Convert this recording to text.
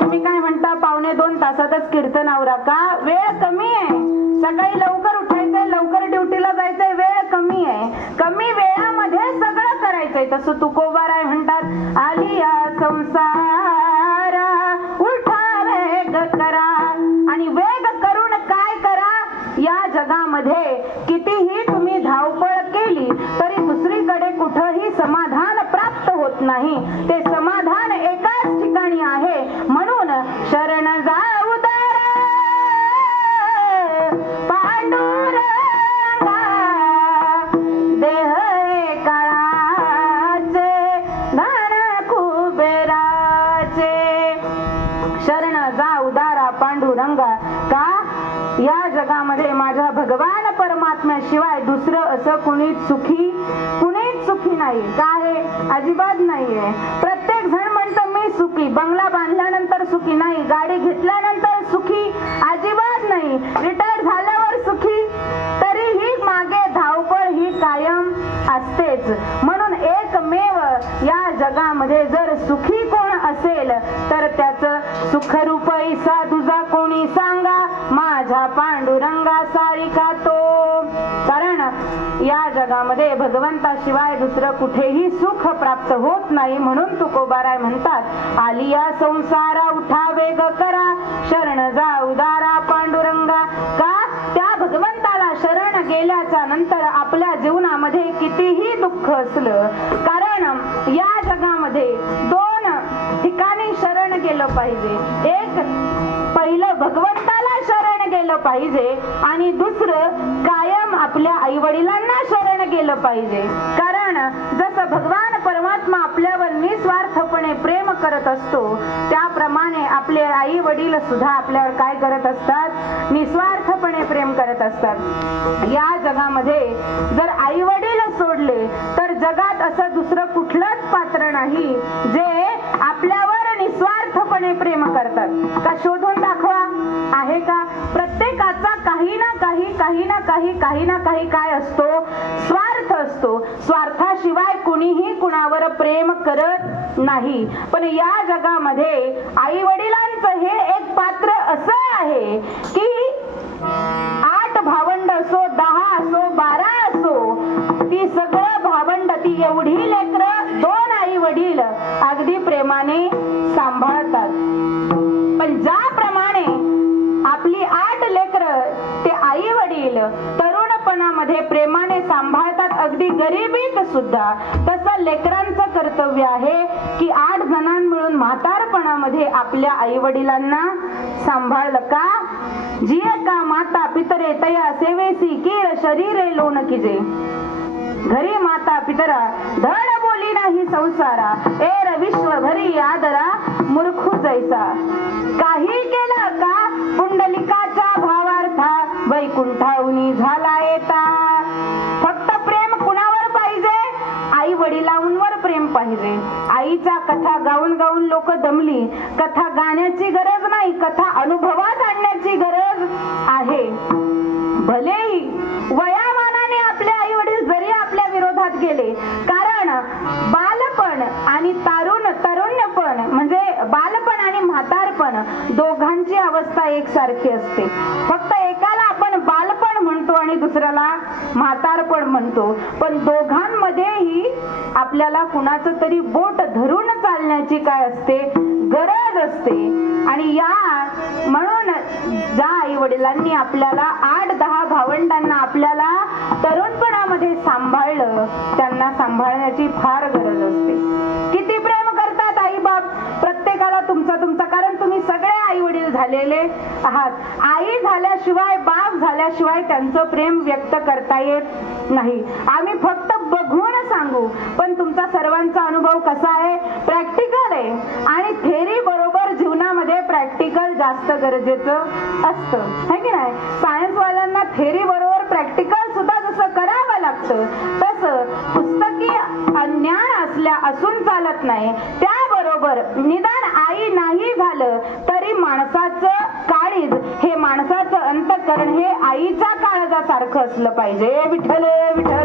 तुम्ही काय म्हणता 1.5-2 तासातच कीर्तन आवरा का? वेळ कमी आहे. सकाळी लवकर उठायचंय, लवकर ड्युटीला जायचंय, वेळ कमी आहे. कमी वेळामध्ये सगळं करायचंय. तसं तुकोबाराय म्हणतात, आलिया संसारा उठा वेग करा. आणि वेग करून काय करा? या जगामध्ये कितीही तुम्ही धावपळ केली तरी दुसरीकडे कुठंही समाधान प्राप्त होत नाही. ते समाधान एकाच ठिकाणी आहे. म्हणून शरण जाऊ दारा पांडुरंगा, देह काळाचे धन कुबेराचे. शरण जाऊ दारा पांडुरंगा. का? या जगामध्ये माझ्या भगवान परमात्म्याशिवाय दुसरं असं कुणीच सुखी नाही. काय? अजिबात नाहीये. प्रत्येक जण म्हणतं मी सुखी. बंगला बांधल्यानंतर सुखी नाही, गाडी घेतल्यानंतर सुखी अजिबात नाही, रिटायर झाल्यावर सुखी. तरीही मागे धावपळ ही कायम असतेच. म्हणून एकमेव या जगामध्ये जर सुखी कोण असेल तर त्याचं सुखरूपी साधुजा कोणी सांगा, माझ्या पांडुरंगा सारिका तो. कारण या जगामध्ये भगवंताशिवाय दुसरं कुठेही सुख प्राप्त होत नाही. म्हणून तुकोबाराय म्हणतात, आलिया संसारा उठा वेग करा, शरण जाऊ दारा पांडुरंगा. का? त्या भगवंताला शरण गेल्याच्या नंतर आपल्या जीवनामध्ये कितीही दुःख असलं, कारण या जगामध्ये 2 ठिकाणी शरण गेलं पाहिजे. एक, पहिलं भगवंताला शरण गेलं पाहिजे आणि दुसरं कायम आपल्या आई वडिलांना शरण गेलं पाहिजे. कारण जसं भगवान परमात्मा आपल्यावर निस्वार्थपणे प्रेम करत असतो, त्याप्रमाणे आपले आई वडील सुद्धा आपल्यावर काय करत असतात? निस्वार्थपणे प्रेम करत असतात. या जगामध्ये जर आई वडील सोडले तर जगात असं दुसरं कुठलंच पात्र नाही जे आपल्यावर निस्वार्थपणे प्रेम करतात. का? शोधून दाखवा. आहे का? प्रत्येकाचा काही ना काही काय असतो? स्वार्थ असतो. स्वार्थाशिवाय कुणीही कुणावर प्रेम करत नाही. पण या जगामध्ये आई वडिलांचं हे एक पात्र असं आहे की 8 भावंड असो, 10 असो, 12 असो, ती सगळं भावंड, ती एवढी लेकरं 2 आई वडील अगदी प्रेमाने सांभाळतात. पण ज्याप्रमाणे आपली 8 लेकरं ते आई वडील तरुणपणामध्ये प्रेमाने सांभाळतात, अगदी गरिबीत सुद्धा, तसं लेकरांचं कर्तव्य आहे की 8 जणां मिळून म्हातारपणामध्ये आपल्या आई वडिलांना सांभाळलं. का? जिये का माता पितरे तया सेवेसी कीर शरीरे लोन किजे. घरी माता पितरा धड बोली नाही संसारा, एर विश्व भरी आदरा मूर्खू जैसा. काही केलं का? पुंडलिकाच्या भावार्था वैकुंठाहुनी झाला येता. फक्त प्रेम कुणावर पाहिजे? आई वडिलांवर प्रेम पाहिजे. आईच्या कथा गाऊन गाऊन लोक दमली. कथा गाण्याची गरज नाही, कथा अनुभवात आणण्याची गरज आहे. भलेही वयामानाने आपले आई वडील जरी आपल्या विरोधात गेले, कारण बालपण आणि तरुणपण म्हणजे बालपण आणि म्हातारपण दोघांची अवस्था एकसारखी असते. फक्त एकाला आपण बालपण म्हणतो आणि दुसऱ्याला म्हातारपण म्हणतो. पण दोघांमध्येही आपल्याला कुणाचं तरी बोट धरून चालण्याची काय असते? गरज असते. आणि या म्हणून ज्या आई वडिलांनी आपल्याला 8-10 भावंडांना आपल्याला तरुणपणामध्ये सांभाळलं, त्यांना सांभाळण्याची फार गरज असते. किती प्रेम करतात आई बाप प्रत्येकाला तुमचा. कारण तुम्ही सगळे आई वडील झालेले आहात. आई झाल्याशिवाय, बाप झाल्याशिवाय त्यांचं प्रेम व्यक्त करता येत नाही. आम्ही फक्त बघून सांगू, पण तुमचा सर्वांचा अनुभव कसा आहे? प्रॅक्टिकल आहे. आणि थेरी बरोबर जीवनामध्ये प्रॅक्टिकल जास्त गरजेचं असतं, है की नाही? सायन्स वाल्यांना थेरी बरोबर प्रॅक्टिकल सुद्धा जसं करावं लागतं, तसं पुस्तकी ज्ञान असून चालत नाही. त्याबरोबर निदान आई नाही झालं तरी माणसाचं काळीज, हे माणसाचं अंतःकरण हे आईच्या काळजासारखं असलं पाहिजे. विठ्ठल विठ्ठल.